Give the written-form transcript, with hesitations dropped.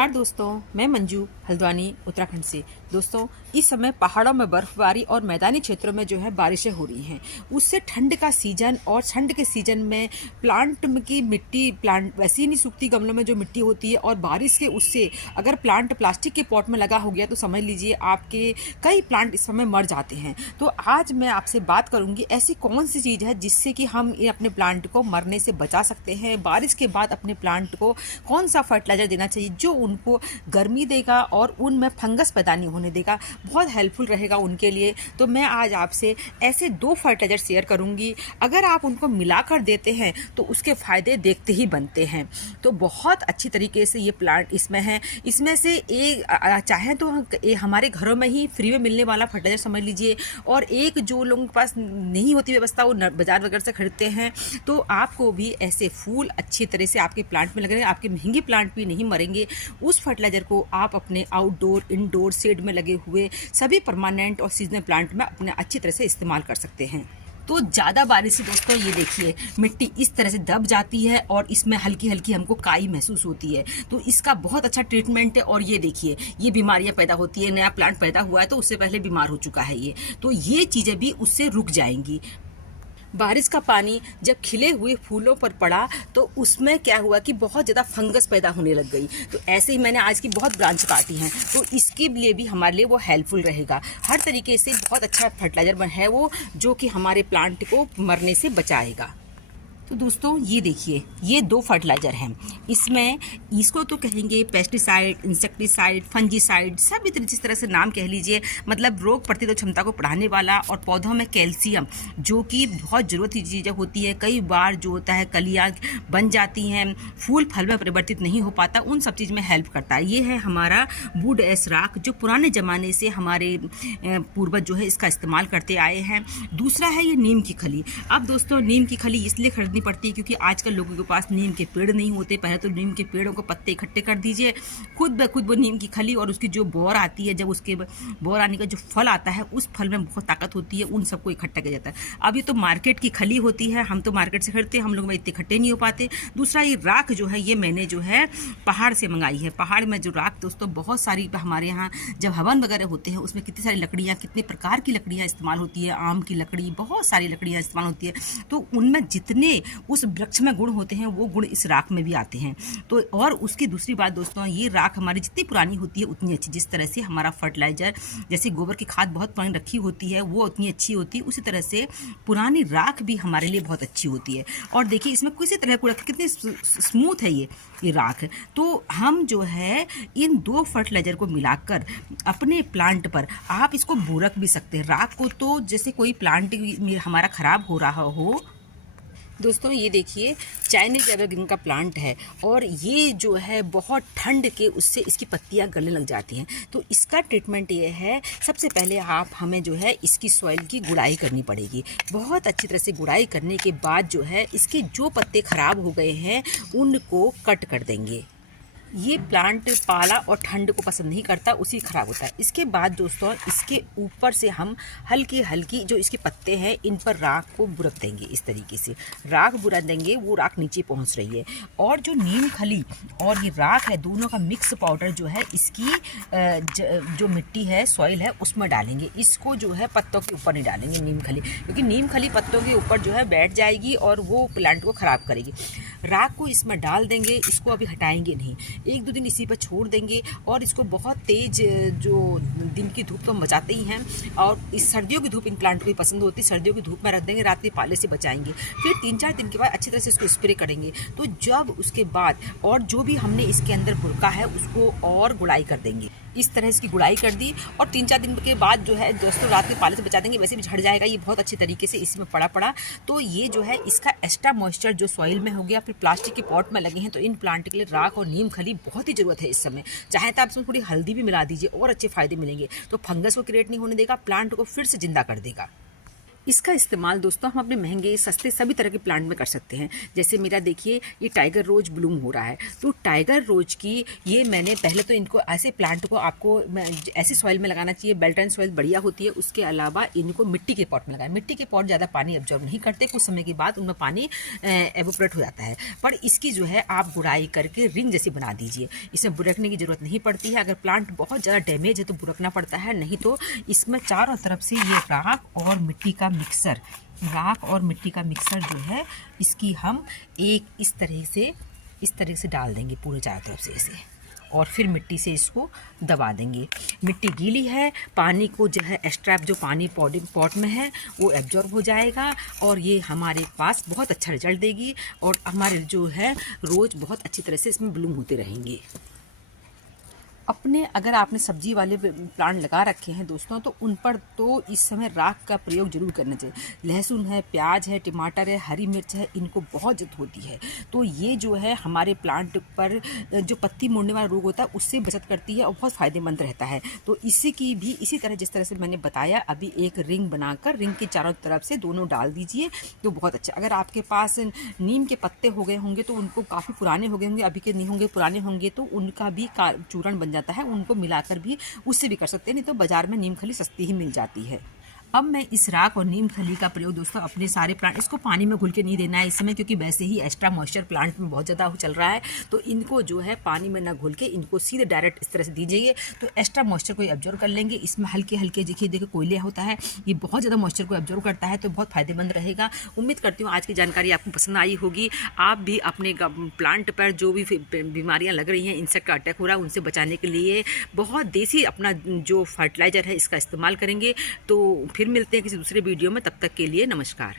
नमस्कार दोस्तों, मैं मंजू हल्द्वानी उत्तराखंड से। दोस्तों, इस समय पहाड़ों में बर्फबारी और मैदानी क्षेत्रों में जो है बारिशें हो रही हैं। उससे ठंड का सीजन और ठंड के सीजन में प्लांट की मिट्टी प्लांट वैसे ही नहीं सूखती, गमलों में जो मिट्टी होती है, और बारिश के उससे अगर प्लांट प्लास्टिक के पॉट में लगा हो गया तो समझ लीजिए आपके कई प्लांट इस समय मर जाते हैं। तो आज मैं आपसे बात करूंगी ऐसी कौन सी चीज़ है जिससे कि हम ये अपने प्लांट को मरने से बचा सकते हैं। बारिश के बाद अपने प्लांट को कौन सा फर्टिलाइजर देना चाहिए जो उनको गर्मी देगा और उनमें फंगस पैदा नहीं होने देगा, बहुत हेल्पफुल रहेगा उनके लिए। तो मैं आज आपसे ऐसे 2 फर्टिलाइजर शेयर करूंगी। अगर आप उनको मिलाकर देते हैं तो उसके फ़ायदे देखते ही बनते हैं। तो बहुत अच्छी तरीके से ये प्लांट इसमें है। इसमें से एक चाहें तो हमारे घरों में ही फ्री में मिलने वाला फर्टिलाइजर समझ लीजिए, और एक जो लोगों के पास नहीं होती व्यवस्था वो बाजार वगैरह से खरीदते हैं। तो आपको भी ऐसे फूल अच्छी तरह से आपके प्लांट में लगेंगे, आपके महंगे प्लांट भी नहीं मरेंगे। उस फर्टिलाइजर को आप अपने आउटडोर इंडोर शेड में लगे हुए सभी परमानेंट और सीजनल प्लांट में अपने अच्छी तरह से इस्तेमाल कर सकते हैं। तो ज़्यादा बारिश से दोस्तों ये देखिए मिट्टी इस तरह से दब जाती है और इसमें हल्की हल्की हमको काई महसूस होती है। तो इसका बहुत अच्छा ट्रीटमेंट है। और ये देखिए ये बीमारियां पैदा होती है, नया प्लांट पैदा हुआ है तो उससे पहले बीमार हो चुका है ये, तो ये चीज़ें भी उससे रुक जाएंगी। बारिश का पानी जब खिले हुए फूलों पर पड़ा तो उसमें क्या हुआ कि बहुत ज़्यादा फंगस पैदा होने लग गई। तो ऐसे ही मैंने आज की बहुत ब्रांच काटी हैं, तो इसके लिए भी हमारे लिए वो हेल्पफुल रहेगा। हर तरीके से बहुत अच्छा फर्टिलाइजर है वो, जो कि हमारे प्लांट को मरने से बचाएगा। तो दोस्तों ये देखिए ये 2 फर्टिलाइज़र हैं। इसमें इसको तो कहेंगे पेस्टिसाइड, इंसेक्टिसाइड, फंजीसाइड, सब जिस तरह से नाम कह लीजिए, मतलब रोग प्रतिरोधक क्षमता को बढ़ाने वाला, और पौधों में कैल्शियम जो कि बहुत ज़रूरत की चीज़ें होती है। कई बार जो होता है कलियाँ बन जाती हैं, फूल फल में परिवर्तित नहीं हो पाता, उन सब चीज़ में हेल्प करता है। ये है हमारा वुड एस राख, जो पुराने ज़माने से हमारे पूर्वज जो है इसका इस्तेमाल करते आए हैं। दूसरा है ये नीम की खली। अब दोस्तों नीम की खली इसलिए खरीदनी पड़ती है क्योंकि आजकल लोगों के पास नीम के पेड़ नहीं होते। पहले तो नीम के पेड़ों को पत्ते इकट्ठे कर दीजिए, खुद ब खुद वो नीम की खली और उसकी जो बोर आती है, जब उसके बोर आने का जो फल आता है उस फल में बहुत ताकत होती है, उन सबको इकट्ठा किया जाता है। अब ये तो मार्केट की खली होती है, हम तो मार्केट से खरीदते हैं, हम लोग में इतने इकट्ठे नहीं हो पाते। दूसरा ये राख जो है ये मैंने जो है पहाड़ से मंगाई है। पहाड़ में जो राख दोस्तों बहुत सारी, हमारे यहाँ जब हवन वगैरह होते हैं उसमें कितनी सारी लकड़ियाँ, कितने प्रकार की लकड़ियाँ इस्तेमाल होती है, आम की लकड़ी, बहुत सारी लकड़ियाँ इस्तेमाल होती है। तो उनमें जितने उस वृक्ष में गुण होते हैं वो गुण इस राख में भी आते हैं। तो और उसकी दूसरी बात दोस्तों, ये राख हमारी जितनी पुरानी होती है उतनी अच्छी। जिस तरह से हमारा फर्टिलाइजर जैसे गोबर की खाद बहुत पुरानी रखी होती है वो उतनी अच्छी होती है, उसी तरह से पुरानी राख भी हमारे लिए बहुत अच्छी होती है। और देखिए इसमें किसी तरह को कितनी स्मूथ है ये राख। तो हम जो है इन 2 फर्टिलाइजर को मिलाकर अपने प्लांट पर आप इसको बुरक भी सकते हैं। राख को तो जैसे कोई प्लांट हमारा खराब हो रहा हो। दोस्तों ये देखिए चाइनीज एवरग्रीन का प्लांट है, और ये जो है बहुत ठंड के उससे इसकी पत्तियां गलने लग जाती हैं। तो इसका ट्रीटमेंट ये है, सबसे पहले हमें जो है इसकी सॉइल की गुड़ाई करनी पड़ेगी। बहुत अच्छी तरह से गुड़ाई करने के बाद जो है इसके जो पत्ते खराब हो गए हैं उनको कट कर देंगे। ये प्लांट पाला और ठंड को पसंद नहीं करता, उसी खराब होता है। इसके बाद दोस्तों इसके ऊपर से हम हल्की हल्की जो इसके पत्ते हैं इन पर राख को बुरक देंगे। इस तरीके से राख बुरक देंगे, वो राख नीचे पहुंच रही है। और जो नीम खली और ये राख है दोनों का मिक्स पाउडर जो है इसकी जो मिट्टी है, सॉइल है, उसमें डालेंगे। इसको जो है पत्तों के ऊपर नहीं डालेंगे नीम खली, क्योंकि नीम खली पत्तों के ऊपर जो है बैठ जाएगी और वो प्लांट को ख़राब करेगी। राख को इसमें डाल देंगे, इसको अभी हटाएंगे नहीं, 1-2 दिन इसी पर छोड़ देंगे। और इसको बहुत तेज़ जो दिन की धूप तो हम बचाते ही हैं, और इस सर्दियों की धूप इन प्लांट को भी पसंद होती है, सर्दियों की धूप में रख देंगे, रात के पाले से बचाएंगे। फिर 3-4 दिन के बाद अच्छी तरह से इसको स्प्रे करेंगे। तो जब उसके बाद और जो भी हमने इसके अंदर बुरका है उसको और गुड़ाई कर देंगे। इस तरह इसकी गुड़ाई कर दी और 3-4 दिन के बाद जो है दोस्तों रात के पाले से बचा देंगे, वैसे भी झड़ जाएगा ये बहुत अच्छी तरीके से इसमें पड़ा। तो ये जो है इसका एक्स्ट्रा मॉइस्चर जो सॉइल में हो गया, फिर प्लास्टिक के पॉट में लगे हैं, तो इन प्लांट के लिए राख और नीम खली बहुत ही ज़रूरत है इस समय। चाहे तो आप इसमें थोड़ी हल्दी भी मिला दीजिए और अच्छे फायदे मिलेंगे। तो फंगस को क्रिएट नहीं होने देगा, प्लांट को फिर से जिंदा कर देगा। इसका इस्तेमाल दोस्तों हम अपने महंगे सस्ते सभी तरह के प्लांट में कर सकते हैं। जैसे मेरा देखिए ये टाइगर रोज ब्लूम हो रहा है, तो टाइगर रोज की ये मैंने पहले तो इनको ऐसे प्लांट को आपको ऐसे सॉइल में लगाना चाहिए, बेल्ट एंड सॉइल बढ़िया होती है। उसके अलावा इनको मिट्टी के पॉट में लगाएं। मिट्टी के पॉट ज़्यादा पानी एब्जॉर्ब नहीं करते, कुछ समय के बाद उनमें पानी एवोपरेट हो जाता है। पर इसकी जो है आप गुड़ाई करके रिंग जैसी बना दीजिए, इसमें बुरकने की ज़रूरत नहीं पड़ती है। अगर प्लांट बहुत ज़्यादा डैमेज है तो बुरकना पड़ता है, नहीं तो इसमें चारों तरफ से ये राख और मिट्टी का मिक्सर, राख और मिट्टी का मिक्सर जो है इसकी हम एक इस तरह से डाल देंगे पूरे चारों तरफ से ऐसे, और फिर मिट्टी से इसको दबा देंगे। मिट्टी गीली है, पानी को जो है एक्स्ट्रा जो पानी पॉट में है वो एब्जॉर्ब हो जाएगा और ये हमारे पास बहुत अच्छा रिजल्ट देगी और हमारे जो है रोज़ बहुत अच्छी तरह से इसमें ब्लूम होते रहेंगे। अपने अगर आपने सब्जी वाले प्लांट लगा रखे हैं दोस्तों, तो उन पर तो इस समय राख का प्रयोग जरूर करना चाहिए। लहसुन है, प्याज है, टमाटर है, हरी मिर्च है, इनको बहुत ज़रूरत होती है। तो ये जो है हमारे प्लांट पर जो पत्ती मुड़ने वाला रोग होता है उससे बचत करती है और बहुत फ़ायदेमंद रहता है। तो इसी की भी इसी तरह जिस तरह से मैंने बताया अभी एक रिंग बनाकर रिंग के चारों तरफ से दोनों डाल दीजिए तो बहुत अच्छा। अगर आपके पास नीम के पत्ते हो गए होंगे तो उनको काफ़ी पुराने हो गए होंगे, अभी के नहीं होंगे, पुराने होंगे तो उनका भी चूर्ण बन जाता है, उनको मिलाकर भी उससे भी कर सकते हैं, नहीं तो बाजार में नीम खली सस्ती ही मिल जाती है। अब मैं इस राख और नीम खली का प्रयोग दोस्तों अपने सारे प्लांट, इसको पानी में घुल के नहीं देना है इस समय क्योंकि वैसे ही एक्स्ट्रा मॉइस्चर प्लांट में बहुत ज़्यादा चल रहा है, तो इनको जो है पानी में ना घुल के इनको सीधे डायरेक्ट इस तरह से दीजिए तो एक्स्ट्रा मॉइस्चर को एब्जॉर्व कर लेंगे। इसमें हल्के हल्के देखिए कोयले होता है, ये बहुत ज़्यादा मॉइस्चर को एब्जॉर्व करता है, तो बहुत फायदेमंद रहेगा। उम्मीद करती हूँ आज की जानकारी आपको पसंद आई होगी। आप भी अपने प्लांट पर जो भी बीमारियाँ लग रही हैं, इंसेक्ट का अटैक हो रहा है, उनसे बचाने के लिए बहुत देसी अपना जो फर्टिलाइज़र है इसका इस्तेमाल करेंगे। तो फिर मिलते हैं किसी दूसरे वीडियो में, तब तक के लिए नमस्कार।